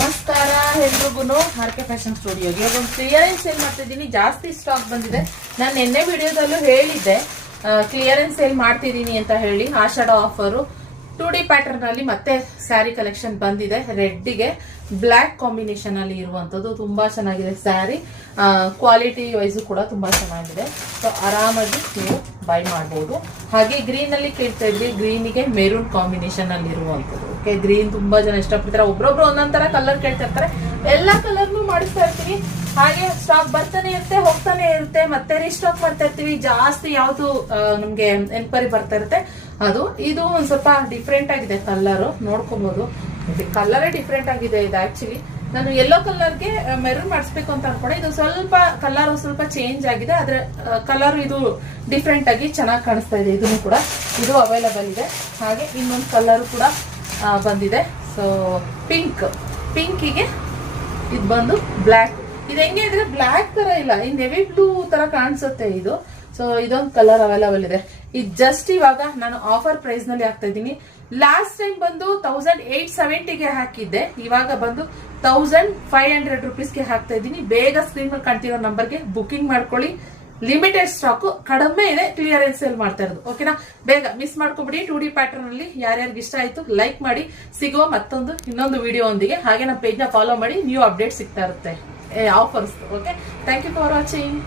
ನಮಸ್ಕಾರ ಎಲ್ರಿಗೂ RK fashion ಸ್ಟುಡಿಯೋಗೆ ಇವಾಗ ಒಂದು ಕ್ಲಿಯರೆನ್ಸ್ ಸೇಲ್ ಮಾಡ್ತಿದ್ದೀನಿ. ಜಾಸ್ತಿ ಸ್ಟಾಕ್ ಬಂದಿದೆ. ನಾನು ನಿನ್ನೆ ವಿಡಿಯೋದಲ್ಲೂ ಹೇಳಿದ್ದೆ ಕ್ಲಿಯರೆನ್ಸ್ ಸೇಲ್ ಮಾಡ್ತಿದ್ದೀನಿ ಅಂತ ಹೇಳಿ. ಆಷಾಢ ಆಫರು 2D ಪ್ಯಾಟರ್ನ್ ಅಲ್ಲಿ ಮತ್ತೆ ಸ್ಯಾರಿ ಕಲೆಕ್ಷನ್ ಬಂದಿದೆ. ರೆಡ್ಗೆ ಬ್ಲಾಕ್ ಕಾಂಬಿನೇಷನ್ ಅಲ್ಲಿ ಇರುವಂತದ್ದು ತುಂಬಾ ಚೆನ್ನಾಗಿದೆ ಸ್ಯಾರಿ. ಕ್ವಾಲಿಟಿ ವೈಸ್ ಕೂಡ ತುಂಬಾ ಚೆನ್ನಾಗಿದೆ. ಸೊ ಆರಾಮಾಗಿ ನೀವು ಬೈ ಮಾಡಬಹುದು. ಹಾಗೆ ಗ್ರೀನ್ ಅಲ್ಲಿ ಕೇಳ್ತಾ ಇದ್ವಿ, ಗ್ರೀನ್ಗೆ ಮೆರೂನ್ ಕಾಂಬಿನೇಷನ್ ಅಲ್ಲಿ ಇರುವಂತದ್ದು. ಓಕೆ, ಗ್ರೀನ್ ತುಂಬಾ ಜನ ಇಷ್ಟಪಡ್ತಾರೆ. ಒಬ್ರೊಬ್ರು ಒಂದೊಂದರ ಕಲರ್ ಕೇಳ್ತಾ ಇರ್ತಾರೆ. ಎಲ್ಲಾ ಕಲರ್ನು ಮಾಡಿಸ್ತಾ ಇರ್ತೀವಿ. ಹಾಗೆ ಸ್ಟಾಕ್ ಬರ್ತಾನೆ ಇರುತ್ತೆ, ಹೋಗ್ತಾನೆ ಇರುತ್ತೆ, ಮತ್ತೆ ರೀಸ್ಟಾಕ್ ಮಾಡ್ತಾ ಇರ್ತೀವಿ. ಜಾಸ್ತಿ ಯಾವ್ದು ನಮ್ಗೆ ಎನ್ಕ್ವೈರಿ ಬರ್ತಾ ಇರುತ್ತೆ ಅದು. ಇದು ಒಂದ್ ಸ್ವಲ್ಪ ಡಿಫ್ರೆಂಟ್ ಆಗಿದೆ ಕಲರ್, ನೋಡ್ಕೊಬಹುದು. ಕಲರೇ ಡಿಫ್ರೆಂಟ್ ಆಗಿದೆ. ಇದು ಆಕ್ಚುಲಿ ನಾನು ಯೆಲ್ಲೋ ಕಲರ್ಗೆ ಮೆರೂನ್ ಮಾಡಿಸ್ಬೇಕು ಅಂತ ಅನ್ಕೊಂಡೆ. ಇದು ಸ್ವಲ್ಪ ಕಲರ್ ಸ್ವಲ್ಪ ಚೇಂಜ್ ಆಗಿದೆ, ಆದ್ರೆ ಕಲರ್ ಇದು ಡಿಫ್ರೆಂಟ್ ಆಗಿ ಚೆನ್ನಾಗಿ ಕಾಣಿಸ್ತಾ ಇದೆ. ಇದನ್ನು ಕೂಡ ಇದು ಅವೈಲಬಲ್ ಇದೆ. ಹಾಗೆ ಇನ್ನೊಂದು ಕಲರ್ ಕೂಡ ಬಂದಿದೆ. ಸೊ ಪಿಂಕಿಗೆ ಇದು ಬಂದು ಬ್ಲ್ಯಾಕ್. ಇದು ಹೆಂಗೆ ಇದ್ರೆ ಬ್ಲ್ಯಾಕ್ ತರ ಇಲ್ಲ, ಈ ನೆವಿ ಬ್ಲೂ ತರ ಕಾಣಿಸುತ್ತೆ ಇದು. ಸೊ ಇದೊಂದು ಕಲರ್ ಅವೈಲಬಲ್ ಇದೆ. ಇದು ಜಸ್ಟ್ ಇವಾಗ ನಾನು ಆಫರ್ ಪ್ರೈಸ್ ನಲ್ಲಿ ಹಾಕ್ತಾ ಇದ್ದೀನಿ. ಲಾಸ್ಟ್ ಟೈಮ್ ಬಂದು 1870ಗೆ ಹಾಕಿದ್ದೆ, ಇವಾಗ ಬಂದು 1500 ರುಪೀಸ್ಗೆ ಹಾಕ್ತಾ ಇದ್ದೀನಿ. ಬೇಗ ಸ್ಕ್ರೀನ್ ಮೇಲೆ ಕಾಣ್ತಿರೋ ನಂಬರ್ಗೆ ಬುಕಿಂಗ್ ಮಾಡ್ಕೊಳ್ಳಿ. ಲಿಮಿಟೆಡ್ ಸ್ಟಾಕ್ ಕಡಿಮೆ ಇದೆ, ಕ್ಲಿಯರೆನ್ಸ್ ಸೇಲ್ ಮಾಡ್ತಾ ಇರೋದು. ಓಕೆನಾ, ಬೇಗ ಮಿಸ್ ಮಾಡ್ಕೊಬಿಡಿ. 2D ಪ್ಯಾಟರ್ನ್ ಅಲ್ಲಿ ಯಾರ್ಯಾರಿಗೆ ಇಷ್ಟ ಆಯ್ತು ಲೈಕ್ ಮಾಡಿ. ಸಿಗುವ ಇನ್ನೊಂದು ವಿಡಿಯೋ ಒಂದಿಗೆ. ಹಾಗೆ ನಮ್ಮ ಪೇಜ್ ನ ಫಾಲೋ ಮಾಡಿ, ನ್ಯೂ ಅಪ್ಡೇಟ್ ಸಿಗ್ತಾ ಇರುತ್ತೆ offers. Okay, thank you for watching.